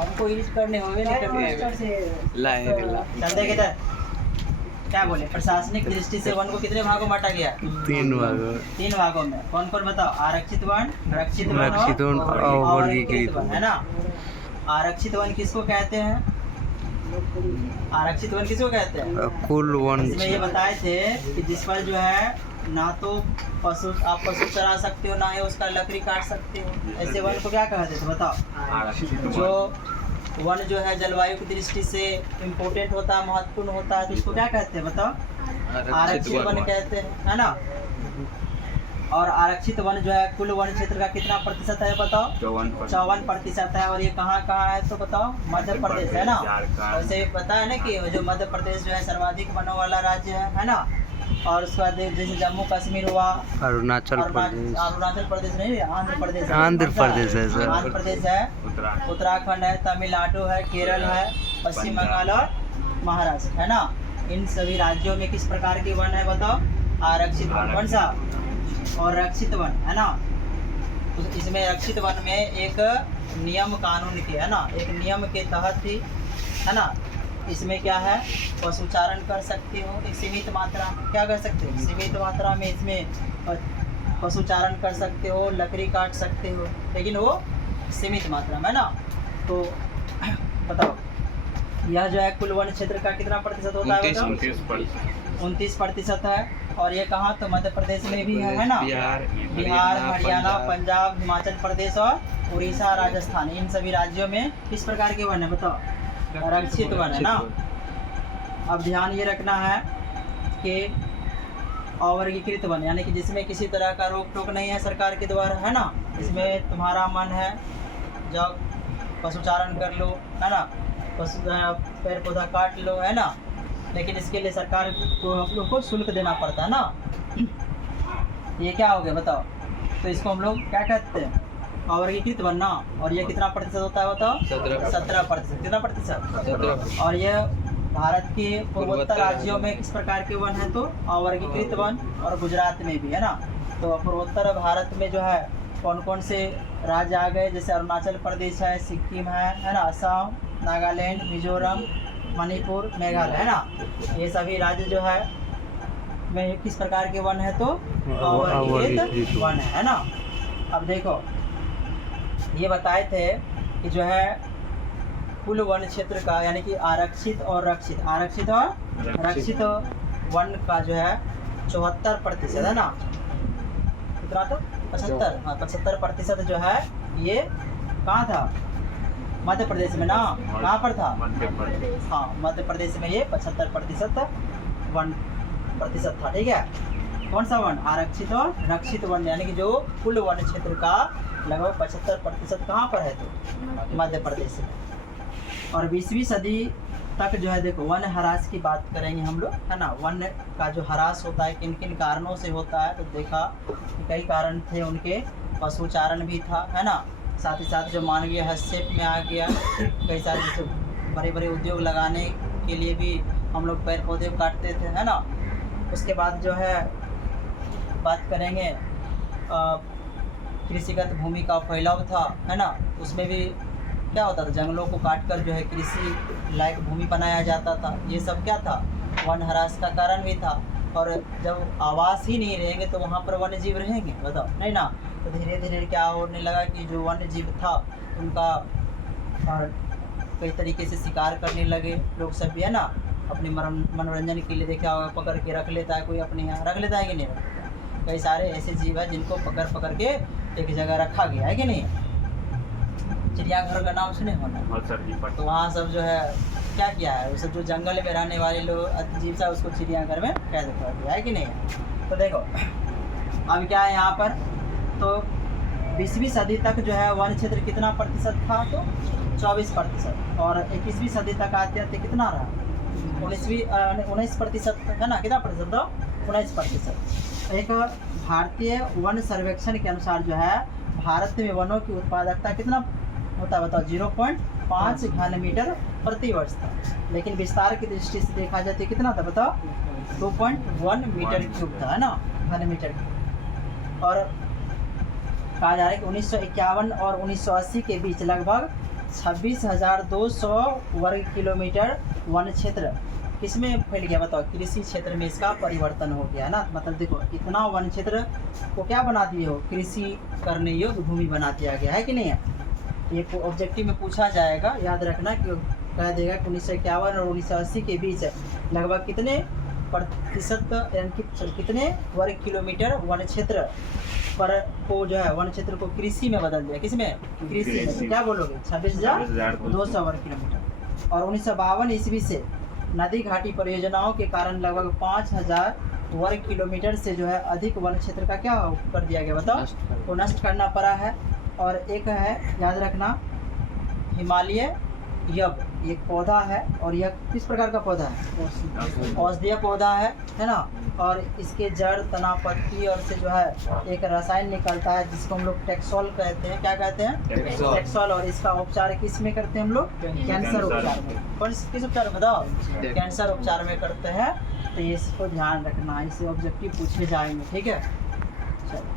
हमको यूज करने होंगे नहीं चंदे किधर क्या बोले प्रशासनिक दृष्टि से वन को कितने भागों में बांटा गया? 3 भागों। 3 भागों में। कौन कौन बताओ? आरक्षित वन, रक्षित वन रक्षित वन और वर्गीकृत वन, है ना। आरक्षित वन किसको कहते हैं? आरक्षित वन किसको कहते हैं? कुल वन। इसमें ये बताए थे कि जिस पर जो है ना तो आप पशु चरा सकते हो, ना ही उसका लकड़ी काट सकते हो, ऐसे वन को क्या कहते थे बताओ? जो वन जो है जलवायु की दृष्टि से इम्पोर्टेंट होता है, महत्वपूर्ण होता है, तो इसको क्या कहते हैं बताओ? आरक्षित वन कहते हैं, है ना। और आरक्षित वन जो है कुल वन क्षेत्र का कितना प्रतिशत है बताओ? 54% है। और ये कहाँ कहाँ है तो बताओ? मध्य प्रदेश, है ना। वैसे पता है ना कि जो मध्य प्रदेश जो है सर्वाधिक वनों वाला राज्य है ना। और उसके बाद जैसे जम्मू कश्मीर हुआ, अरुणाचल प्रदेश, अरुणाचल प्रदेश नहीं, आंध्र प्रदेश है सर, आंध्र प्रदेश है, उत्तराखंड है, तमिलनाडु है, केरल है, पश्चिम बंगाल और महाराष्ट्र, है ना। इन सभी राज्यों में किस प्रकार के वन है बताओ? आरक्षित वन। कौन सा? और रक्षित वन, है ना। तो इसमें रक्षित वन में एक नियम कानून के, है ना, एक नियम के तहत ही, है ना, इसमें क्या है? पशुचारण कर सकते हो एक सीमित मात्रा में। क्या कर सकते हो? सीमित मात्रा में इसमें पशुचारण कर सकते हो, लकड़ी काट सकते हो, लेकिन वो सीमित मात्रा में, है ना। तो बताओ यह जो है कुल वन क्षेत्र का कितना प्रतिशत होता है बताओ? 29% है। और ये कहाँ? तो मध्य प्रदेश में भी है ना। बिहार, हरियाणा, पंजाब, हिमाचल प्रदेश और उड़ीसा, राजस्थान, इन सभी राज्यों में किस प्रकार के वन है बताओ? रक्षित वन, है ना। अब ध्यान ये रखना है कि अवर्गीकृत वन यानी कि जिसमें किसी तरह का रोक टोक नहीं है सरकार के द्वारा, है ना। इसमें तुम्हारा मन है जब पशुचारण कर लो, है ना, पशु पेड़ पौधा काट लो, है ना, लेकिन इसके लिए सरकार को हम लोग को शुल्क देना पड़ता है ना। ये क्या हो गया बताओ? तो इसको हम लोग क्या कहते हैं? अवर्गीकृत वन ना। और ये कितना प्रतिशत होता है बताओ? 17%। कितना प्रतिशत? और ये भारत के पूर्वोत्तर राज्यों में किस प्रकार के वन है तो? अवर्गीकृत वन। और गुजरात में भी, है ना। तो पूर्वोत्तर भारत में जो है कौन कौन से राज्य आ गए? जैसे अरुणाचल प्रदेश है, सिक्किम है ना, असम, नागालैंड, मिजोरम, मणिपुर, मेघालय, है ना। ये सभी राज्य जो है में किस प्रकार के वन है तो? अवर्गीकृत वन है ना। अब देखो ये बताए थे कि जो है कुल वन क्षेत्र का यानी कि आरक्षित और रक्षित, आरक्षित और रक्षित वन का जो है 74% है ना। कितना था? 75। हाँ, 75% जो है ये कहाँ था? मध्य प्रदेश में ना। कहाँ पर था? हाँ, मध्य प्रदेश में ये 75% वन प्रतिशत था। ठीक है। कौन सा वन? आरक्षित और रक्षित वन यानी कि जो कुल वन क्षेत्र का लगभग 75% कहाँ पर है तो? मध्य प्रदेश में। और 20वीं सदी तक जो है देखो वन ह्रास की बात करेंगे हम लोग, है ना। वन का जो ह्रास होता है किन किन कारणों से होता है तो देखा कि कई कारण थे उनके। पशुचारण भी था, है ना। साथ ही साथ जो मानवीय हस्तक्षेप में आ गया, कई सारे जैसे बड़े बड़े उद्योग लगाने के लिए भी हम लोग पेड़ पौधे काटते थे, है ना। उसके बाद जो है बात करेंगे कृषिगत भूमि का फैलाव था, है ना। उसमें भी क्या होता था? जंगलों को काटकर जो है कृषि लायक भूमि बनाया जाता था। ये सब क्या था? वन ह्रास का कारण भी था। और जब आवास ही नहीं रहेंगे तो वहाँ पर वन्य जीव रहेंगे बताओ? नहीं ना। तो धीरे धीरे क्या होने लगा कि जो वन्य जीव था उनका कई तरीके से शिकार करने लगे लोग सब भी, है ना। अपने मनोरंजन के लिए देखा होगा पकड़ के रख लेता है कोई, अपने यहाँ रख लेता है कि नहीं रख लेता। कई सारे ऐसे जीव है जिनको पकड़ के एक जगह रखा गया है कि नहीं। चिड़ियाघर का नाम सुने होना। तो वहाँ सब जो है क्या किया है, सब जो जंगल में रहने वाले लोग अजीब सा उसको चिड़ियाघर में कैद कर दिया है कि नहीं। तो देखो अब क्या है यहाँ पर तो 20वीं सदी तक जो है वन क्षेत्र कितना प्रतिशत था तो 24%। और 21वीं सदी तक आते आते कितना रहा? 19% है ना। कितना प्रतिशत था? 19%। एक भारतीय वन सर्वेक्षण के अनुसार जो है भारत में वनों की उत्पादकता कितना होता है बताओ? 0.5 घन मीटर प्रति वर्ष था। लेकिन विस्तार की दृष्टि से देखा जाए तो कितना था बताओ? 2.1 मीटर क्यूब था, है ना, घन मीटर। और कहा जा रहा है कि 1951 और 1980 के बीच लगभग 26,200 वर्ग किलोमीटर वन क्षेत्र किसमें फैल गया बताओ? कृषि क्षेत्र में इसका परिवर्तन हो गया है ना। मतलब देखो इतना वन क्षेत्र को क्या बना दिए हो? कृषि करने योग्य भूमि बना दिया गया है कि नहीं है? ये ऑब्जेक्टिव में पूछा जाएगा, याद रखना कि कह देगा कि 1951 और 1980 के बीच लगभग कितने प्रतिशत यानी कि कितने वर्ग किलोमीटर वन क्षेत्र पर को जो है वन क्षेत्र को कृषि में बदल दिया। किसमें? कृषि में। तो क्या बोलोगे? 26,200 वर्ग किलोमीटर। और 1952 ईस्वी से नदी घाटी परियोजनाओं के कारण लगभग 5,000 वर्ग किलोमीटर से जो है अधिक वन क्षेत्र का क्या कर दिया गया बताओ? को नष्ट करना पड़ा है। और एक है याद रखना हिमालय यब, एक पौधा है और यह किस प्रकार का पौधा है? औषधीय पौधा है ना। और इसके जड़, तना, पत्ती और से जो है एक रसायन निकलता है जिसको हम लोग टेक्सोल कहते हैं। क्या कहते हैं? टेक्सोल। और इसका उपचार किस में करते हैं हम लोग? कैंसर उपचार में। कौन किस उपचार में बताओ? कैंसर उपचार में करते हैं। तो इसको ध्यान रखना, इससे ऑब्जेक्टिव पूछे जाएंगे। ठीक है, चलो।